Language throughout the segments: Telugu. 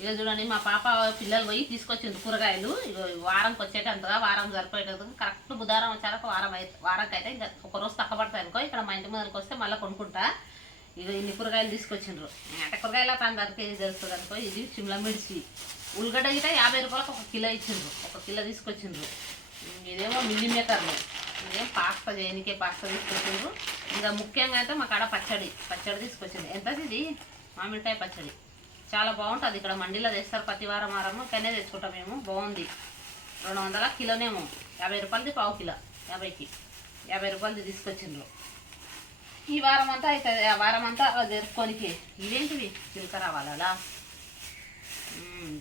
ఇక చూడండి మా పాప పిల్లలు పోయి తీసుకొచ్చింది కూరగాయలు. ఇక వారంకి వచ్చేటంతగా వారం సరిపోయేటందుకు కరెక్ట్ బుధవారం వచ్చాక వారంకి అయితే ఇంకా ఒక రోజు తక్కువ పడతాయి అనుకో. ఇక్కడ మా ఇంటి ముందరికి వస్తే మళ్ళీ కొనుక్కుంటా. ఇక ఇన్ని కూరగాయలు తీసుకొచ్చిండ్రు. అంటే కూరగాయల తను 10 కేజీ తెలుస్తుంది అనుకో. ఇది సిమ్లా మిర్చి, ఉల్లిగడ్డ గిట 50 రూపాయలకు 1 కిలో ఇచ్చిండ్రు, 1 కిలో తీసుకొచ్చిండ్రు. ఇదేమో మిల్లీ మేకర్లు, ఇదేం పాస్తా చేయనికే పాస్తా తీసుకొచ్చిండ్రు. ఇంకా ముఖ్యంగా అయితే మా కాడ పచ్చడి తీసుకొచ్చింది. ఎంత ఇది మామిడికాయ పచ్చడి చాలా బాగుంటుంది. ఇక్కడ మండీలో తెస్తారు ప్రతి వారం వారము. ఇక్కడనే తెచ్చుకుంటాం మేము. బాగుంది. 200 కిలోనేమో, 50 రూపాయలది పావు కిలో, 50కి 50 రూపాయలది తీసుకొచ్చిండ్రు. ఈ వారం అంతా అవుతుంది. ఆ వారం అంతా జరుపుకోనికి. ఇవేంటివి జీలకర్ర ఆవాలా,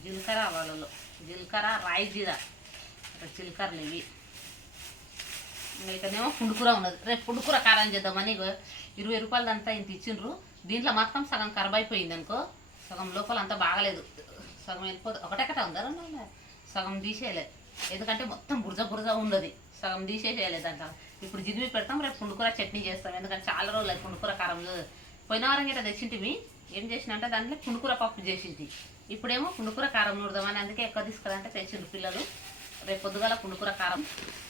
జీలకర్ర ఆవాలలో జీలకర్ర రాయి జీరా, జీలకర్రలు ఇవి. ఇక్కడనేమో పుండుకూర ఉన్నది. రేపు పుండుకూర కారం చేద్దామని 20 రూపాయలు అంతా ఇంత ఇచ్చిండ్రు. దీంట్లో మొత్తం సగం ఖరాబ్ అయిపోయింది అనుకో. సగం లోపల అంతా బాగలేదు, సగం వెళ్ళిపోతుంది. ఒకటెకట ఉందా, సగం తీసేయలేదు. ఎందుకంటే మొత్తం బురజ ఉన్నది. సగం తీసేసేయలేదు అంట. ఇప్పుడు జిదివి పెడతాం, రేపు పుండుకూర చట్నీ చేస్తాం. ఎందుకంటే చాలా రోజులు అది పుండుకూర కారం. పోయిన వారం గిట్ట తెచ్చింటివి. ఏం చేసిన అంటే దాంట్లో పుండుకూర పప్పు చేసింటి. ఇప్పుడేమో పుండుకూర కారం నూడదామని అందుకే ఎక్కువ తీసుకురంటే తెచ్చిండు పిల్లలు. రేపు పొద్దుగాల పుండుకూర కారం.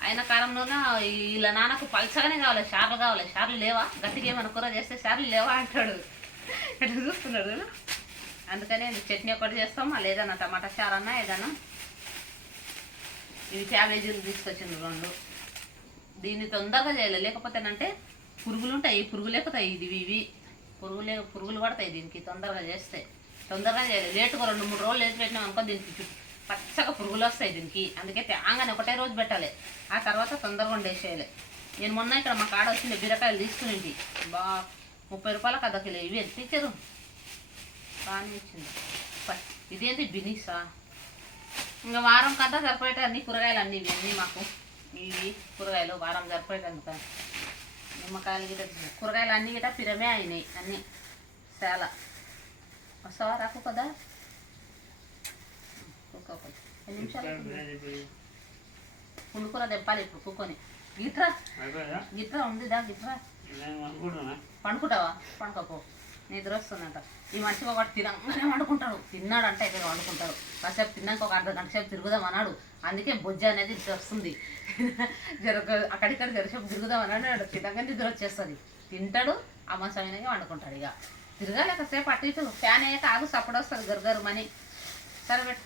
ఆయన కారంలోనే వీళ్ళ నాన్నకు పల్చగానే కావాలి, షార్లు కావాలి. షార్లు లేవా, గట్టిగా ఏమైనా కూర చేస్తే షార్లు లేవా అంటాడు. ఎట్లా చూస్తున్నాడు. అందుకనే చట్నీ ఒకటి చేస్తాం, లేదన్నా టమాటా చారు అన్నా ఏదన్నా. ఇవి క్యాబేజీలు తీసుకొచ్చింది 2. దీన్ని తొందరగా చేయాలి, లేకపోతేనంటే పురుగులు ఉంటాయి, పురుగులు ఎక్కుతాయి. ఇవి పురుగులు పడతాయి దీనికి. తొందరగా చేస్తే తొందరగా చేయాలి. లేటుగా 2-3 రోజులు లేటు పెట్టినాం అనుకో దీనికి పచ్చగా పురుగులు వస్తాయి దీనికి. అందుకే తేంగానే ఒకటే రోజు పెట్టాలి, ఆ తర్వాత తొందరగా వండేసేయాలి. నేను మొన్న ఇక్కడ మా కాడ వచ్చిన బీరకాయలు తీసుకునేంటి. 30 రూపాయలకు 1/2 కిలో. ఇవి ఎంత ఇచ్చారు, బాగానే ఇచ్చింది. ఇదేంటి బినీసా. ఇంకా వారం కంతా సరిపోయేట అన్ని కూరగాయలు అన్నీ ఇవన్నీ మాకు. ఇవి కూరగాయలు వారం సరిపోయేటందుక. నిమ్మకాయలు గిట్ట కూరగాయలు అన్నీ గిట్ట పిరమే అయినాయి అన్నీ. చాలా వస్తావా, రాకు కదా. 10 నిమిషాలు పుండుకూర తెప్పాలి ఇప్పుడు కుక్కొని. గిట్రా ఉందిదా, గిట్రా పండుకుంటావా, పండుకోపో, నిద్ర వస్తుందంట. ఈ మనిషికి ఒకటి తినగానే వండుకుంటాడు. తిన్నాడంటే అయితే వండుకుంటాడు. కాసేపు తిన్నాక ఒక అర్ధ గంట సేపు తిరుగుదాం అన్నాడు. అందుకే బొజ్జ అనేది వస్తుంది. అక్కడిక్కడ జరసేపు తిరుగుదాం అన్నాడు. తినగానే నిద్ర వచ్చేస్తుంది. తింటాడు, ఆ మంచమైనగా వండుకుంటాడు. ఇక తిరగాలి కాసేపు అటు ఇటు. ఫ్యాన్ అయ్యాక ఆగు సప్పుడు వస్తుంది గరుగరు మని. సరే పెట్టు.